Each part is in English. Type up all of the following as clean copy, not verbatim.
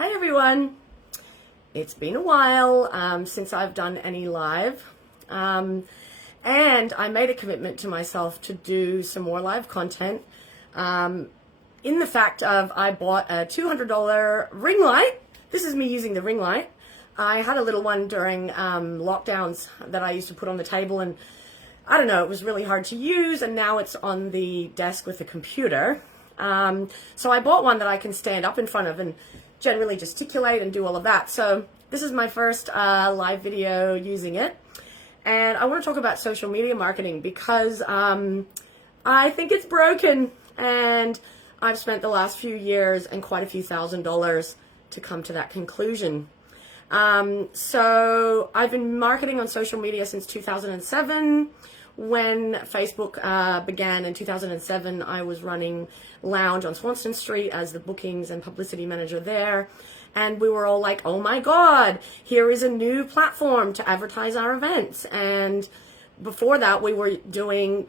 Hi everyone! It's been a while since I've done any live, and I made a commitment to myself to do some more live content in the fact of I bought a $200 ring light. This is me using the ring light. I had a little one during lockdowns that I used to put on the table, and I don't know, it was really hard to use, and now it's on the desk with the computer. So I bought one that I can stand up in front of and generally gesticulate and do all of that. So this is my first live video using it. And I want to talk about social media marketing because I think it's broken, and I've spent the last few years and quite a few $1,000s to come to that conclusion. So I've been marketing on social media since 2007. When Facebook began in 2007, I was running Lounge on Swanston Street as the bookings and publicity manager there. And we were all like, oh my God, here is a new platform to advertise our events. And before that, we were doing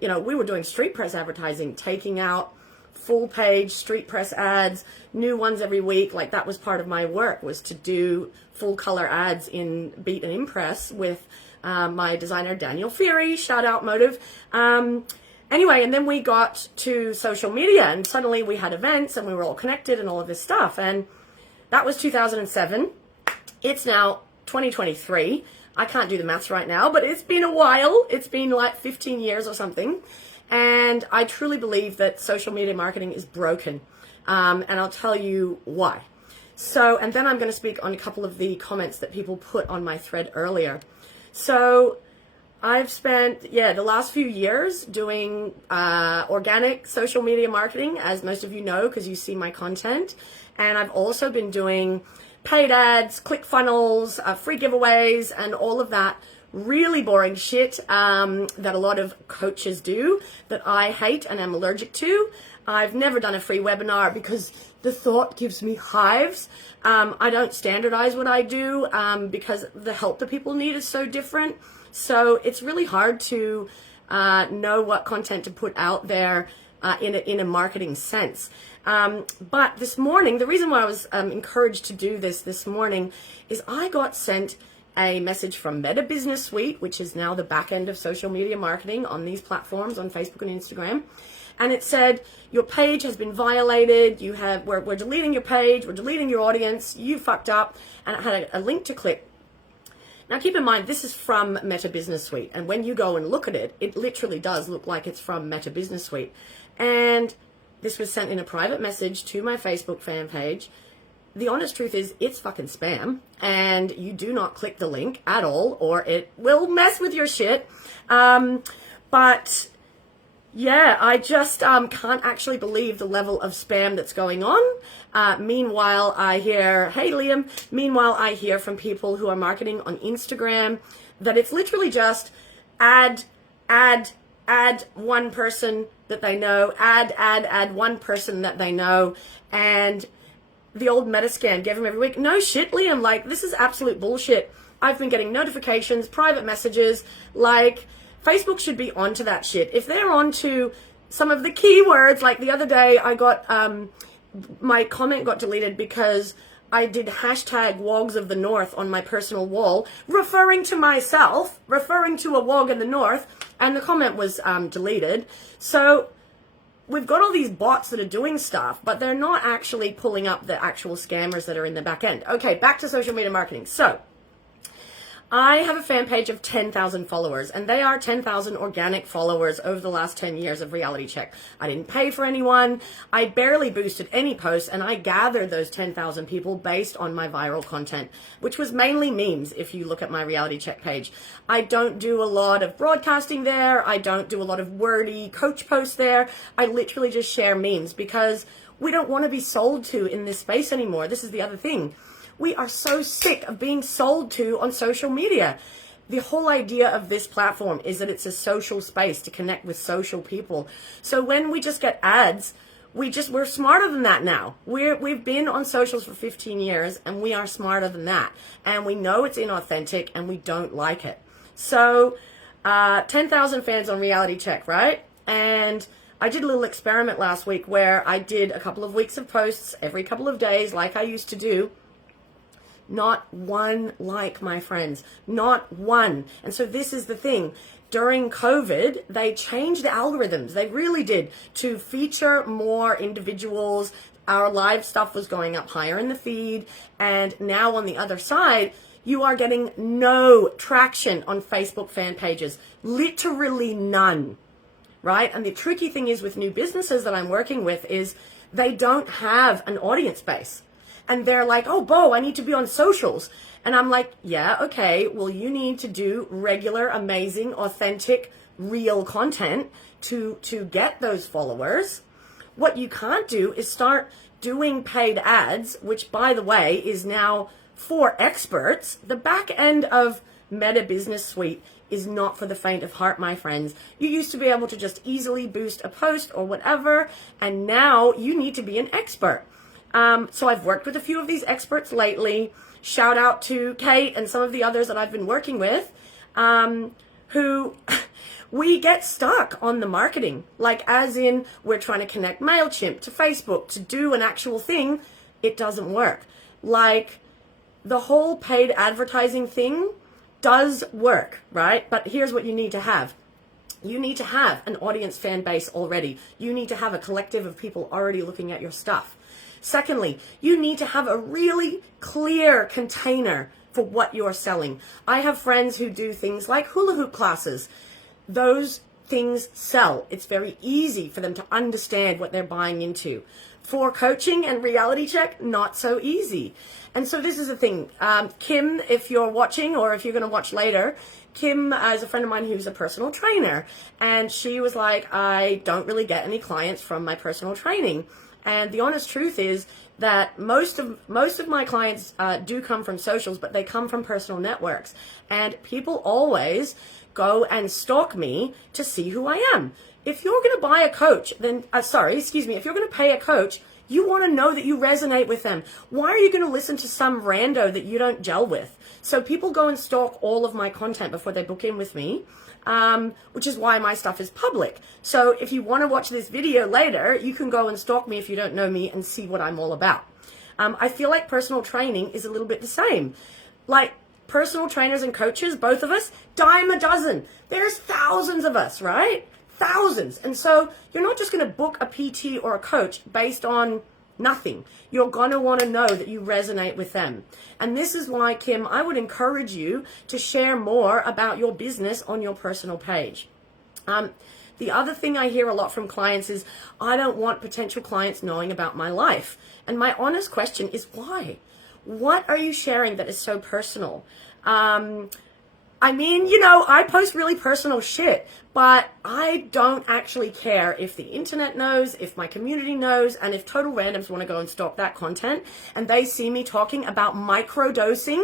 street press advertising, taking out full page street press ads, new ones every week. Like, that was part of my work, was to do full color ads in Beat and Impress with my designer Daniel Feary, shout out Motive. Anyway, and then we got to social media, and suddenly we had events and we were all connected and all of this stuff. And that was 2007. It's now 2023. I can't do the maths right now, but it's been a while. It's been like 15 years or something. And I truly believe that social media marketing is broken. And I'll tell you why. So, and then I'm going to speak on a couple of the comments that people put on my thread earlier. So I've spent, the last few years doing organic social media marketing, as most of you know, because you see my content. And I've also been doing paid ads, click funnels, free giveaways, and all of that really boring shit that a lot of coaches do that I hate and am allergic to. I've never done a free webinar because the thought gives me hives. I don't standardize what I do because the help that people need is so different. So it's really hard to know what content to put out there in a marketing sense. But this morning, the reason why I was encouraged to do this morning is I got sent a message from Meta Business Suite, which is now the back end of social media marketing on these platforms, on Facebook and Instagram. And it said, your page has been violated. We're deleting your page. We're deleting your audience. You fucked up. And it had a link to click. Now, keep in mind, this is from Meta Business Suite. And when you go and look at it, it literally does look like it's from Meta Business Suite. And this was sent in a private message to my Facebook fan page. The honest truth is, it's fucking spam, and you do not click the link at all, or it will mess with your shit. But yeah, I just can't actually believe the level of spam that's going on. Meanwhile, I hear, hey Liam, meanwhile I hear from people who are marketing on Instagram that it's literally just add one person that they know, add one person that they know, and the old Metascan gave them every week. No shit, Liam, like, this is absolute bullshit. I've been getting notifications, private messages, like, Facebook should be onto that shit. If they're onto some of the keywords, like the other day I got, my comment got deleted because I did hashtag Wogs of the North on my personal wall, referring to myself, referring to a wog in the North, and the comment was deleted. So we've got all these bots that are doing stuff, but they're not actually pulling up the actual scammers that are in the back end. Okay, back to social media marketing. So I have a fan page of 10,000 followers, and they are 10,000 organic followers over the last 10 years of Reality Check. I didn't pay for anyone. I barely boosted any posts, and I gathered those 10,000 people based on my viral content, which was mainly memes if you look at my Reality Check page. I don't do a lot of broadcasting there. I don't do a lot of wordy coach posts there. I literally just share memes because we don't want to be sold to in this space anymore. This is the other thing. We are so sick of being sold to on social media. The whole idea of this platform is that it's a social space to connect with social people. So when we just get ads, we're smarter than that now. We've been on socials for 15 years, and we are smarter than that. And we know it's inauthentic, and we don't like it. So 10,000 fans on Reality Check, right? And I did a little experiment last week where I did a couple of weeks of posts every couple of days like I used to do. Not one like, my friends, not one. And so this is the thing. During COVID, they changed the algorithms. They really did, to feature more individuals. Our live stuff was going up higher in the feed. And now on the other side, you are getting no traction on Facebook fan pages. Literally none, right? And the tricky thing is with new businesses that I'm working with is they don't have an audience base. And they're like, oh, Bo, I need to be on socials. And I'm like, yeah, okay, well, you need to do regular, amazing, authentic, real content to get those followers. What you can't do is start doing paid ads, which, by the way, is now for experts. The back end of Meta Business Suite is not for the faint of heart, my friends. You used to be able to just easily boost a post or whatever, and now you need to be an expert. So I've worked with a few of these experts lately. Shout out to Kate and some of the others that I've been working with, who we get stuck on the marketing. Like, as in, we're trying to connect MailChimp to Facebook to do an actual thing. It doesn't work. Like, the whole paid advertising thing does work, right? But here's what you need to have. You need to have an audience fan base already. You need to have a collective of people already looking at your stuff. Secondly, you need to have a really clear container for what you're selling. I have friends who do things like hula hoop classes. Those things sell. It's very easy for them to understand what they're buying into. For coaching and reality check, not so easy. And so this is the thing. Kim, if you're watching or if you're going to watch later, Kim is a friend of mine who's a personal trainer. And she was like, I don't really get any clients from my personal training. And the honest truth is that most of my clients do come from socials, but they come from personal networks. And people always go and stalk me to see who I am. If you're going to buy a coach, then, if you're going to pay a coach, you want to know that you resonate with them. Why are you going to listen to some rando that you don't gel with? So people go and stalk all of my content before they book in with me. Which is why my stuff is public. So if you want to watch this video later, you can go and stalk me if you don't know me and see what I'm all about. I feel like personal training is a little bit the same. Like, personal trainers and coaches, both of us, dime a dozen. There's thousands of us, right? Thousands. And so you're not just going to book a PT or a coach based on nothing. You're going to want to know that you resonate with them. And this is why, Kim, I would encourage you to share more about your business on your personal page. The other thing I hear a lot from clients is, I don't want potential clients knowing about my life. And my honest question is, why? What are you sharing that is so personal? I mean, I post really personal shit, but I don't actually care if the internet knows, if my community knows, and if total randoms want to go and stalk that content and they see me talking about microdosing.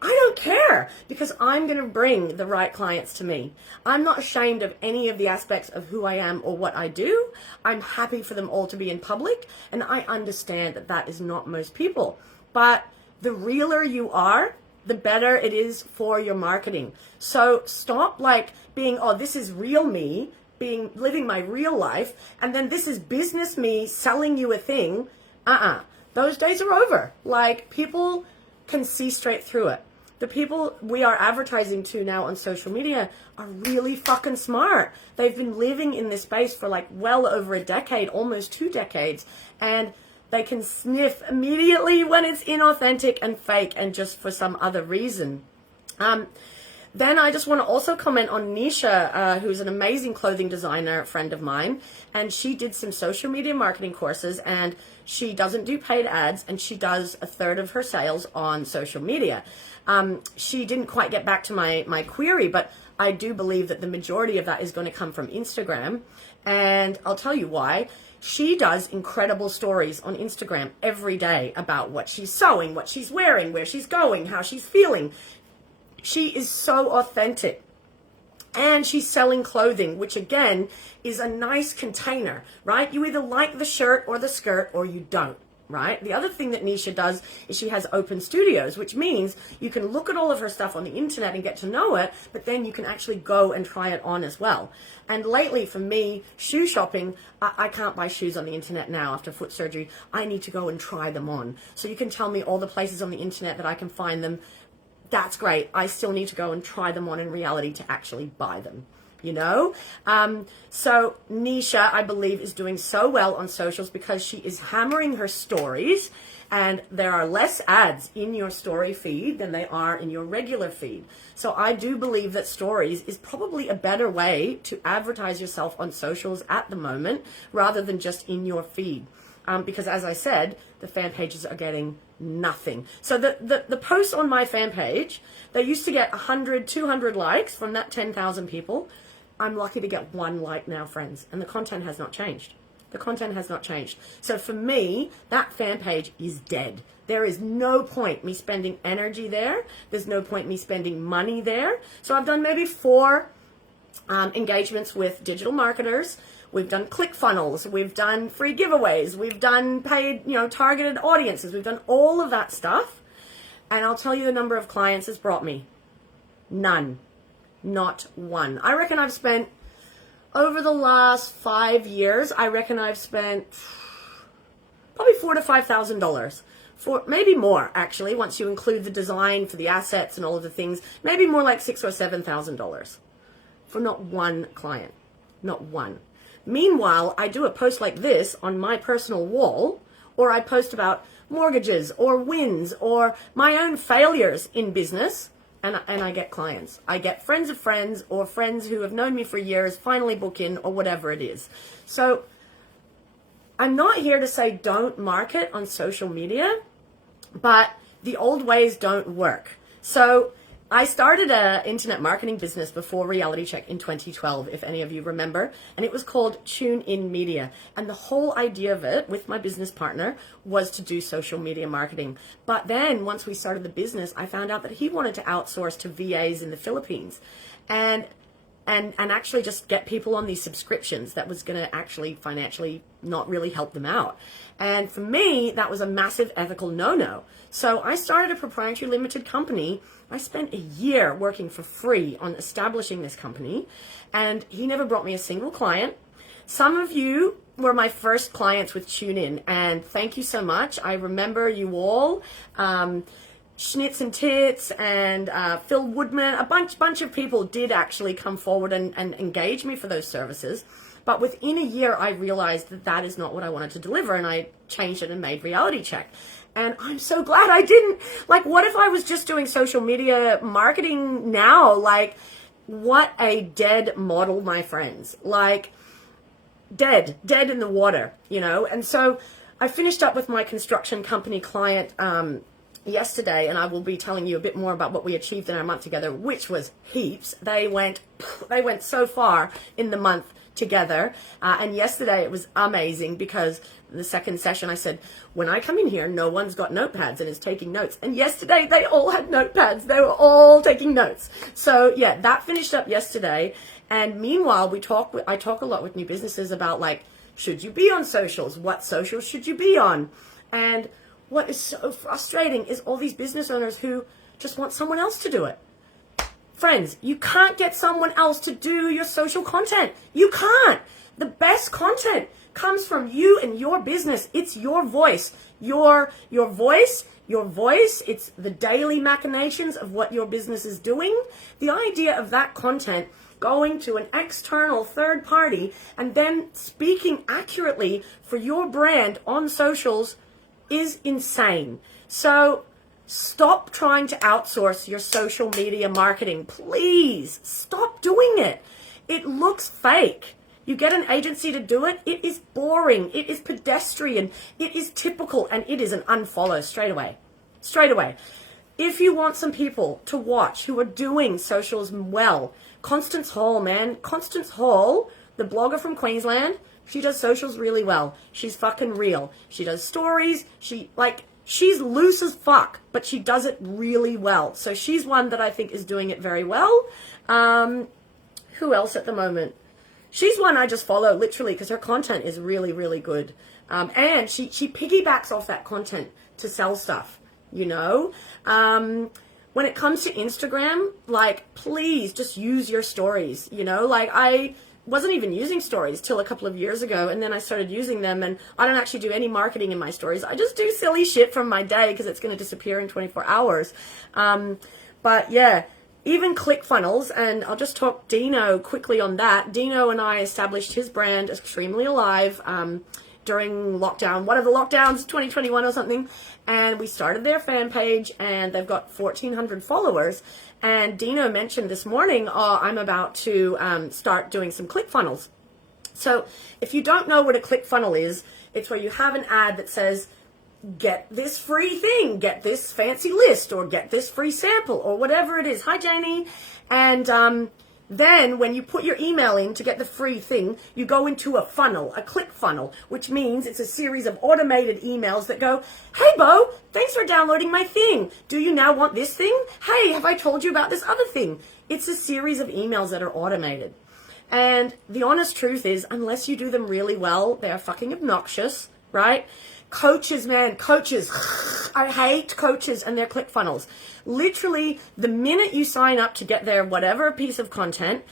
I don't care, because I'm going to bring the right clients to me. I'm not ashamed of any of the aspects of who I am or what I do. I'm happy for them all to be in public, and I understand that that is not most people. But the realer you are, the better it is for your marketing. So stop being, oh, this is real me, living my real life, and then this is business me selling you a thing. Those days are over. People can see straight through it. The people we are advertising to now on social media are really fucking smart. They've been living in this space for well over a decade, almost 2 decades, and they can sniff immediately when it's inauthentic and fake and just for some other reason. Then I just want to also comment on Nisha, who's an amazing clothing designer friend of mine, and she did some social media marketing courses, and she doesn't do paid ads, and she does 1/3 of her sales on social media. She didn't quite get back to my query, but I do believe that the majority of that is going to come from Instagram, and I'll tell you why. She does incredible stories on Instagram every day about what she's sewing, what she's wearing, where she's going, how she's feeling. She is so authentic. And she's selling clothing, which again is a nice container, right? You either like the shirt or the skirt or you don't, right? The other thing that Nisha does is she has open studios, which means you can look at all of her stuff on the internet and get to know it, but then you can actually go and try it on as well. And lately for me, shoe shopping, I can't buy shoes on the internet now after foot surgery. I need to go and try them on. So you can tell me all the places on the internet that I can find them. That's great. I still need to go and try them on in reality to actually buy them. You know? So Nisha, I believe, is doing so well on socials because she is hammering her stories, and there are less ads in your story feed than they are in your regular feed. So I do believe that stories is probably a better way to advertise yourself on socials at the moment rather than just in your feed. Because as I said, the fan pages are getting nothing. So the posts on my fan page, they used to get 100, 200 likes from that 10,000 people. I'm lucky to get 1 like now, friends, and the content has not changed. The content has not changed. So for me, that fan page is dead. There is no point me spending energy there. There's no point me spending money there. So I've done maybe 4 engagements with digital marketers. We've done ClickFunnels. We've done free giveaways. We've done paid, targeted audiences. We've done all of that stuff. And I'll tell you the number of clients it's brought me. None. Not one. I reckon I've spent, over the last 5 years, I reckon I've spent probably $4,000 to $5,000. For maybe more, actually, once you include the design for the assets and all of the things. Maybe more like $6,000 or $7,000 for not one client. Not one. Meanwhile, I do a post like this on my personal wall, or I post about mortgages or wins or my own failures in business, and I get clients. I get friends of friends or friends who have known me for years finally book in or whatever it is. So I'm not here to say don't market on social media, but the old ways don't work. So I started an internet marketing business before Reality Check in 2012, if any of you remember, and it was called Tune In Media. And the whole idea of it with my business partner was to do social media marketing. But then once we started the business, I found out that he wanted to outsource to VAs in the Philippines and actually just get people on these subscriptions that was going to actually financially not really help them out. And for me, that was a massive ethical no-no. So I started a proprietary limited company. I spent a year working for free on establishing this company, and he never brought me a single client. Some of you were my first clients with TuneIn, and thank you so much. I remember you all. Schnitz and Tits and Phil Woodman, a bunch of people did actually come forward and engage me for those services. But within a year, I realized that that is not what I wanted to deliver, and I changed it and made Reality Check. And I'm so glad I didn't. Like, what if I was just doing social media marketing now? Like, what a dead model, my friends. Like, dead in the water, And so I finished up with my construction company client yesterday, and I will be telling you a bit more about what we achieved in our month together, which was heaps. They went so far in the month together, and yesterday it was amazing because the second session I said, when I come in here, no one's got notepads and is taking notes. And yesterday they all had notepads. They were all taking notes. So yeah, that finished up yesterday. And meanwhile, I talk a lot with new businesses about, like, should you be on socials? What socials should you be on? And what is so frustrating is all these business owners who just want someone else to do it. Friends, you can't get someone else to do your social content. You can't. The best content comes from you and your business. It's your voice. Your voice. It's the daily machinations of what your business is doing. The idea of that content going to an external third party and then speaking accurately for your brand on socials is insane. So stop trying to outsource your social media marketing. Please stop doing it. It looks fake. You get an agency to do it. It is boring. It is pedestrian. It is typical, and it is an unfollow straight away. Straight away. If you want some people to watch who are doing socials well, Constance Hall, man. Constance Hall, the blogger from Queensland, she does socials really well. She's fucking real. She does stories. She's loose as fuck, but she does it really well. So she's one that I think is doing it very well. Who else at the moment? She's one I just follow literally because her content is really, really good. And she piggybacks off that content to sell stuff, you know. When it comes to Instagram, like, please just use your stories, you know. Like, I wasn't even using stories till a couple of years ago, and then I started using them, and I don't actually do any marketing in my stories. I just do silly shit from my day because it's going to disappear in 24 hours. But yeah, even ClickFunnels, and I'll just talk Dino quickly on that. Dino and I established his brand Extremely Alive during lockdown, one of the lockdowns, 2021 or something, and we started their fan page, and they've got 1,400 followers. And Dino mentioned this morning, I'm about to start doing some ClickFunnels. So if you don't know what a ClickFunnel is, it's where you have an ad that says, get this free thing, get this fancy list, or get this free sample, or whatever it is. Hi, Janie. And then when you put your email in to get the free thing, you go into a funnel, a ClickFunnel, which means it's a series of automated emails that go, hey, Bo, thanks for downloading my thing. Do you now want this thing? Hey, have I told you about this other thing? It's a series of emails that are automated. And the honest truth is, unless you do them really well, they are fucking obnoxious, right? Coaches, man, coaches. I hate coaches and their ClickFunnels. Literally, the minute you sign up to get their whatever piece of content,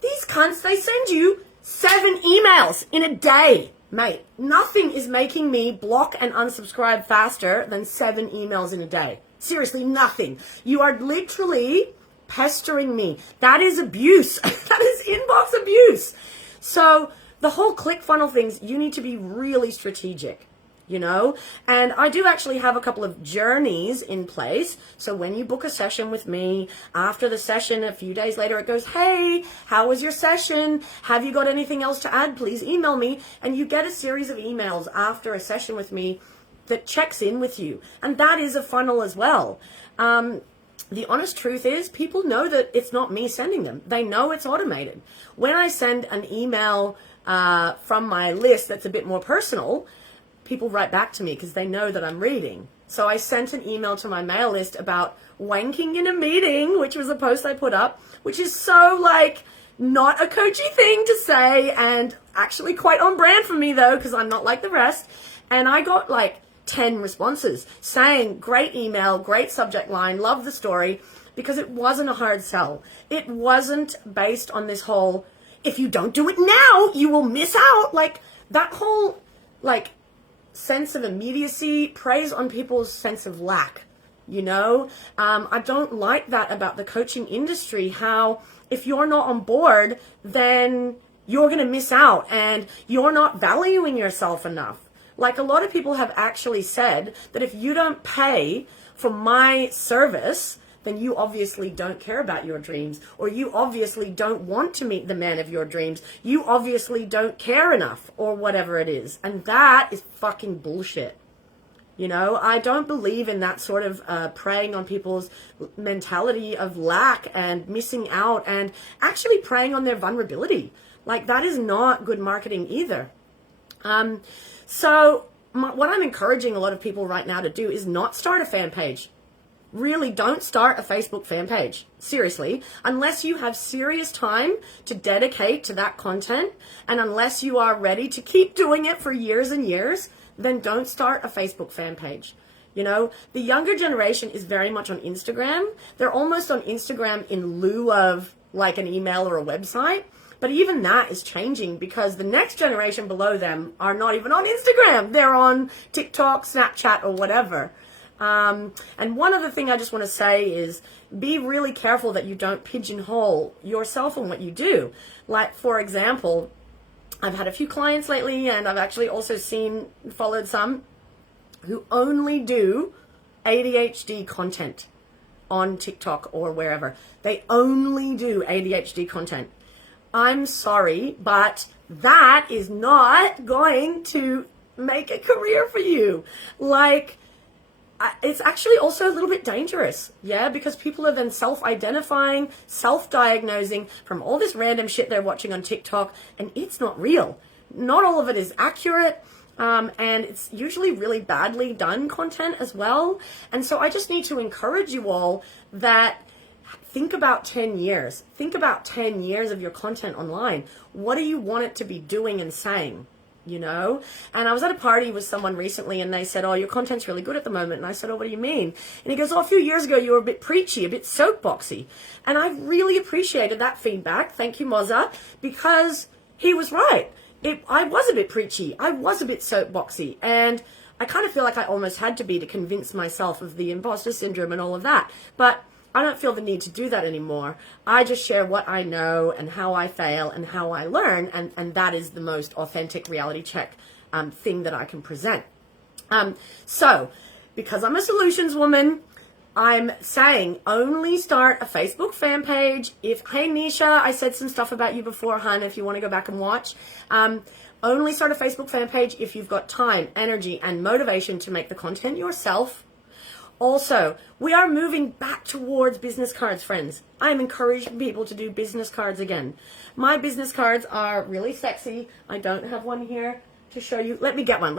these cunts, they send you 7 emails in a day. Mate, nothing is making me block and unsubscribe faster than 7 emails in a day. Seriously, nothing. You are literally pestering me. That is abuse. That is inbox abuse. So the whole ClickFunnel things, you need to be really strategic, you know. And I do actually have a couple of journeys in place. So when you book a session with me, after the session, a few days later, it goes, hey, how was your session? Have you got anything else to add? Please email me. And you get a series of emails after a session with me that checks in with you. And that is a funnel as well. The honest truth is, people know that it's not me sending them. They know it's automated. When I send an email from my list that's a bit more personal, people write back to me because they know that I'm reading. So I sent an email to my mail list about wanking in a meeting, which was a post I put up, which is so, like, not a coachy thing to say, and actually quite on brand for me, though, because I'm not like the rest. And I got, like, 10 responses saying, great email, great subject line, love the story, because it wasn't a hard sell. It wasn't based on this whole, if you don't do it now, you will miss out. Like, that whole, like, sense of immediacy preys on people's sense of lack, you know? I don't like that about the coaching industry, how if you're not on board, then you're going to miss out and you're not valuing yourself enough. Like, a lot of people have actually said that if you don't pay for my service, then you obviously don't care about your dreams, or you obviously don't want to meet the man of your dreams. You obviously don't care enough, or whatever it is. And that is fucking bullshit. You know, I don't believe in that sort of preying on people's mentality of lack and missing out and actually preying on their vulnerability. Like, that is not good marketing either. So what I'm encouraging a lot of people right now to do is not start a fan page. Really, don't start a Facebook fan page. Seriously, unless you have serious time to dedicate to that content, and unless you are ready to keep doing it for years and years, then don't start a Facebook fan page. You know, the younger generation is very much on Instagram. They're almost on Instagram in lieu of like an email or a website. But even that is changing because the next generation below them are not even on Instagram. They're on TikTok, Snapchat, or whatever. And one other thing I just want to say is be really careful that you don't pigeonhole yourself on what you do. Like, for example, I've had a few clients lately, and I've actually also followed some who only do ADHD content on TikTok or wherever. They only do ADHD content. I'm sorry, but that is not going to make a career for you. Like, it's actually also a little bit dangerous, yeah, because people are then self-identifying, self-diagnosing from all this random shit they're watching on TikTok, and it's not real. Not all of it is accurate, and it's usually really badly done content as well. And so I just need to encourage you all that think about 10 years. Think about 10 years of your content online. What do you want it to be doing and saying? you know? And I was at a party with someone recently and they said, oh, your content's really good at the moment. And I said, oh, what do you mean? And he goes, oh, a few years ago you were a bit preachy, a bit soapboxy. And I really appreciated that feedback. Thank you, Moza, because he was right. I was a bit preachy. I was a bit soapboxy. And I kind of feel like I almost had to be to convince myself of the imposter syndrome and all of that. But I don't feel the need to do that anymore. I just share what I know and how I fail and how I learn, and that is the most authentic reality check thing that I can present. So, because I'm a solutions woman, I'm saying only start a Facebook fan page. Hey Nisha, I said some stuff about you before, hun, if you want to go back and watch. Only start a Facebook fan page if you've got time, energy, and motivation to make the content yourself. Also, we are moving back towards business cards, friends. I'm encouraging people to do business cards again. My business cards are really sexy. I don't have one here to show you. Let me get one.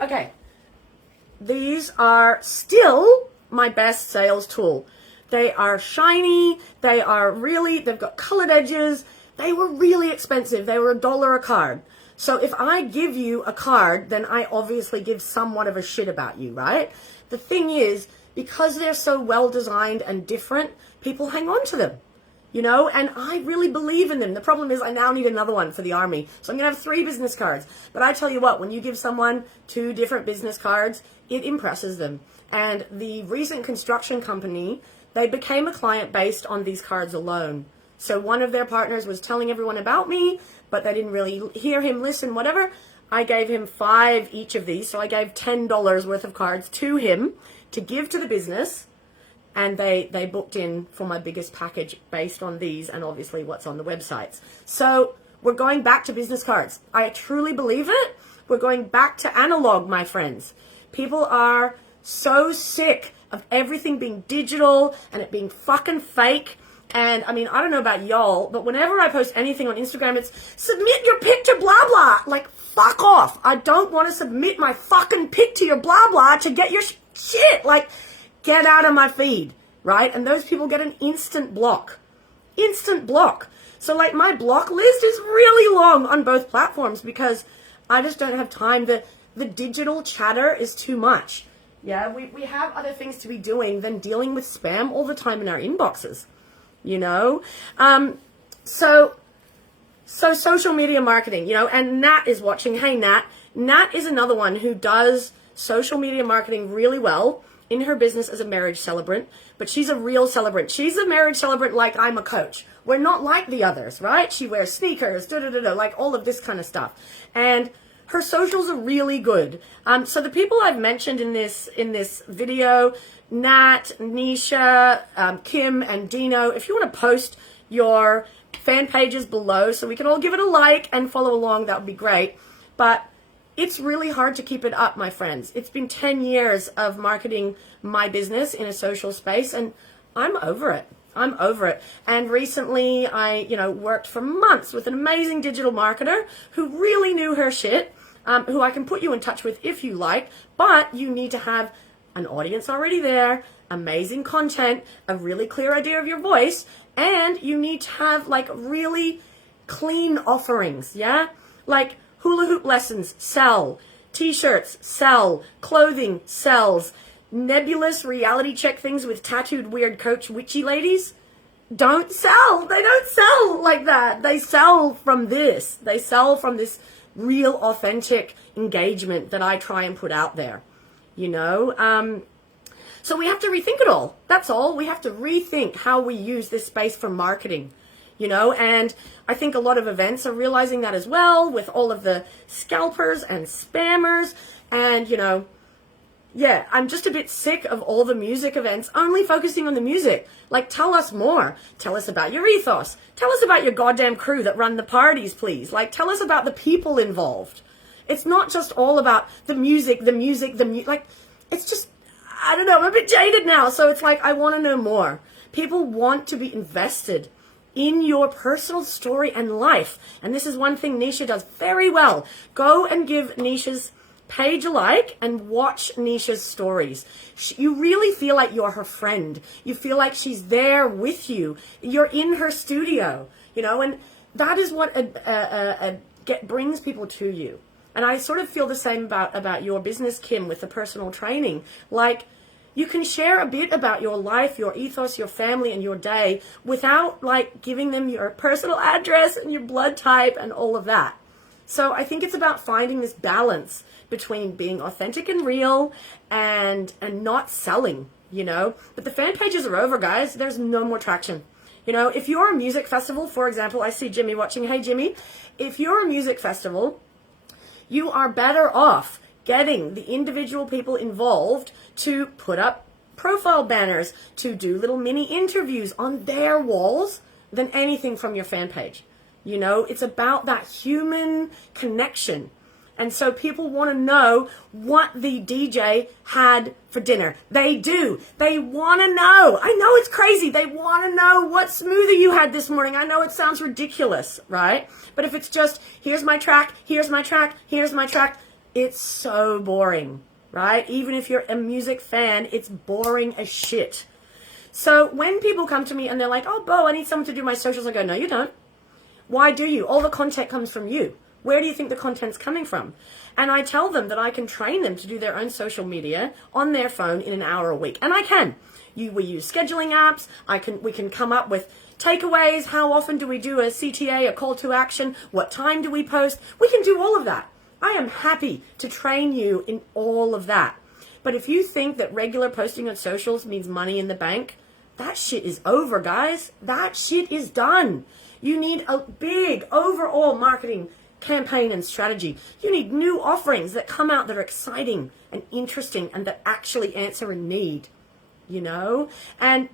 Okay. These are still my best sales tool. They are shiny. They've got colored edges. They were really expensive. They were $1 a card. So if I give you a card, then I obviously give somewhat of a shit about you, right? The thing is, because they're so well designed and different, people hang on to them, you know, and I really believe in them. The problem is I now need another one for the army. So I'm going to have 3 business cards. But I tell you what, when you give someone 2 different business cards, it impresses them. And the recent construction company, they became a client based on these cards alone. So one of their partners was telling everyone about me, but they didn't really hear him, listen, whatever. I gave him 5 each of these. So I gave $10 worth of cards to him to give to the business. And they booked in for my biggest package based on these and obviously what's on the websites. So we're going back to business cards. I truly believe it. We're going back to analog, my friends. People are so sick of everything being digital and it being fucking fake. And I mean, I don't know about y'all, but whenever I post anything on Instagram, it's submit your pic to blah blah. Like, fuck off. I don't want to submit my fucking pic to your blah blah to get your shit. Like, get out of my feed, right? And those people get an instant block. Instant block. So like my block list is really long on both platforms because I just don't have time. The digital chatter is too much. Yeah, we have other things to be doing than dealing with spam all the time in our inboxes, you know? So social media marketing, you know, and Nat is watching. Hey, Nat. Nat is another one who does social media marketing really well in her business as a marriage celebrant, but she's a real celebrant. She's a marriage celebrant like I'm a coach. We're not like the others, right? She wears sneakers, like all of this kind of stuff. And her socials are really good. So the people I've mentioned in this video, Nat, Nisha, Kim, and Dino, if you want to post your fan pages below so we can all give it a like and follow along, that would be great. But it's really hard to keep it up, my friends. It's been 10 years of marketing my business in a social space, and I'm over it. I'm over it. And recently I, worked for months with an amazing digital marketer who really knew her shit, who I can put you in touch with if you like, but you need to have an audience already there, amazing content, a really clear idea of your voice, and you need to have like really clean offerings, yeah? Like hula hoop lessons sell, t-shirts sell, clothing sells, nebulous reality check things with tattooed weird coach witchy ladies don't sell. They don't sell like that. They sell from this. They sell from this real authentic engagement that I try and put out there, So we have to rethink it all. That's all. We have to rethink how we use this space for marketing, and I think a lot of events are realizing that as well with all of the scalpers and spammers and, yeah, I'm just a bit sick of all the music events only focusing on the music. Like, tell us more. Tell us about your ethos. Tell us about your goddamn crew that run the parties, please. Like, tell us about the people involved. It's not just all about the music. Like, it's just, I don't know, I'm a bit jaded now. So it's like, I want to know more. People want to be invested in your personal story and life. And this is one thing Nisha does very well. Go and give Nisha's page alike and watch Nisha's stories. You really feel like you're her friend. You feel like she's there with you. You're in her studio, you know, and that is what brings people to you. And I sort of feel the same about your business, Kim, with the personal training. Like, you can share a bit about your life, your ethos, your family, and your day without, like, giving them your personal address and your blood type and all of that. So I think it's about finding this balance between being authentic and real and not selling, you know. But the fan pages are over, guys. There's no more traction. You know, if you're a music festival, for example, I see Jimmy watching. Hey, Jimmy. If you're a music festival, you are better off getting the individual people involved to put up profile banners, to do little mini interviews on their walls than anything from your fan page. You know, it's about that human connection. And so people want to know what the DJ had for dinner. They do. They want to know. I know it's crazy. They want to know what smoothie you had this morning. I know it sounds ridiculous, right? But if it's just, here's my track, here's my track, here's my track, it's so boring, right? Even if you're a music fan, it's boring as shit. So when people come to me and they're like, oh, Bo, I need someone to do my socials, I go, no, you don't. Why do you? All the content comes from you. Where do you think the content's coming from? And I tell them that I can train them to do their own social media on their phone in an hour a week. And I can. We use scheduling apps. We can come up with takeaways. How often do we do a CTA, a call to action? What time do we post? We can do all of that. I am happy to train you in all of that. But if you think that regular posting on socials means money in the bank, that shit is over, guys. That shit is done. You need a big overall marketing campaign and strategy. You need new offerings that come out that are exciting and interesting and that actually answer a need, you know? And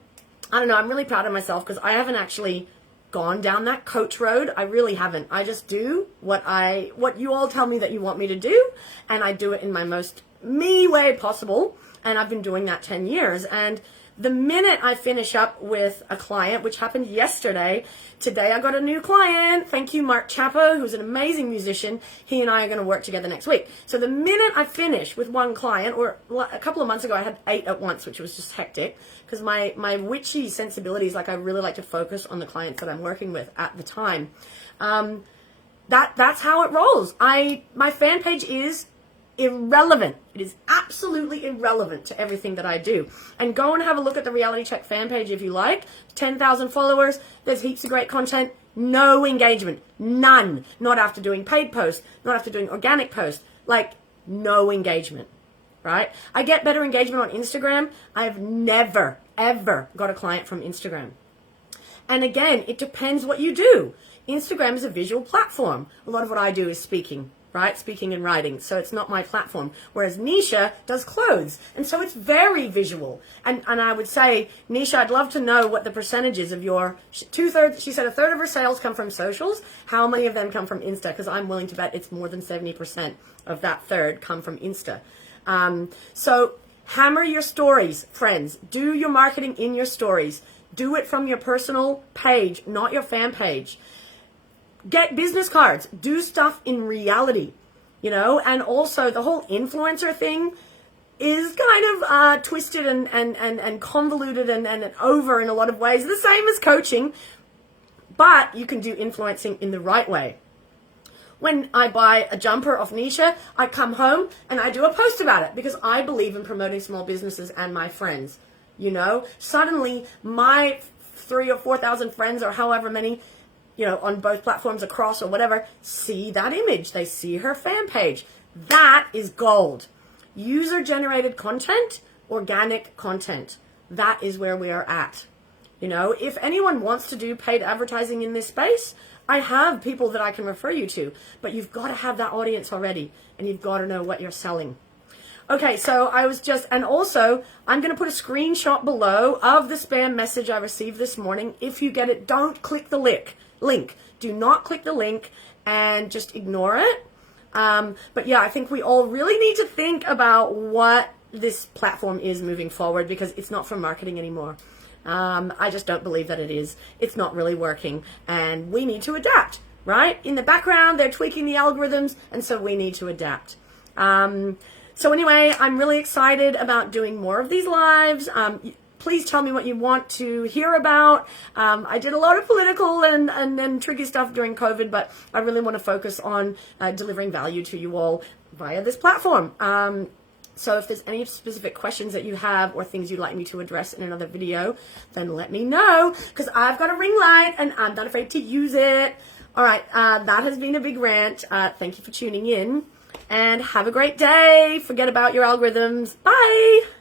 I don't know, I'm really proud of myself because I haven't actually gone down that coach road. I really haven't. I just do what you all tell me that you want me to do, and I do it in my most me way possible. And I've been doing that 10 years. And the minute I finish up with a client, which happened yesterday, today I got a new client. Thank you, Mark Chapo, who's an amazing musician. He and I are going to work together next week. So the minute I finish with one client, or a couple of months ago I had 8 at once, which was just hectic, because my witchy sensibilities, like I really like to focus on the clients that I'm working with at the time. That's how it rolls. My fan page is irrelevant. It is absolutely irrelevant to everything that I do. And go and have a look at the Reality Check fan page if you like. 10,000 followers. There's heaps of great content. No engagement. None. Not after doing paid posts. Not after doing organic posts. Like, no engagement. Right? I get better engagement on Instagram. I've never, ever got a client from Instagram. And again, it depends what you do. Instagram is a visual platform. A lot of what I do is speaking. Right? Speaking and writing. So it's not my platform. Whereas Nisha does clothes. And so it's very visual. And I would say, Nisha, I'd love to know what the percentage is of your 2/3, she said a third of her sales come from socials. How many of them come from Insta? Because I'm willing to bet it's more than 70% of that third come from Insta. So hammer your stories, friends. Do your marketing in your stories. Do it from your personal page, not your fan page. Get business cards. Do stuff in reality, you know? And also the whole influencer thing is kind of twisted and convoluted and over in a lot of ways. The same as coaching, but you can do influencing in the right way. When I buy a jumper off Nisha, I come home and I do a post about it because I believe in promoting small businesses and my friends, you know? Suddenly my 3,000 or 4,000 friends or however many, you know, on both platforms across or whatever, see that image. They see her fan page. That is gold. User-generated content, organic content. That is where we are at. You know, if anyone wants to do paid advertising in this space, I have people that I can refer you to. But you've got to have that audience already, and you've got to know what you're selling. Okay, so and also, I'm going to put a screenshot below of the spam message I received this morning. If you get it, don't click the link. Do not click the link and just ignore it. But yeah, I think we all really need to think about what this platform is moving forward because it's not for marketing anymore. I just don't believe that it is. It's not really working and we need to adapt, right? In the background, they're tweaking the algorithms and so we need to adapt. So anyway, I'm really excited about doing more of these lives. Please tell me what you want to hear about. I did a lot of political and tricky stuff during COVID, but I really want to focus on delivering value to you all via this platform. So if there's any specific questions that you have or things you'd like me to address in another video, then let me know, because I've got a ring light and I'm not afraid to use it. All right, that has been a big rant. Thank you for tuning in, and have a great day. Forget about your algorithms. Bye.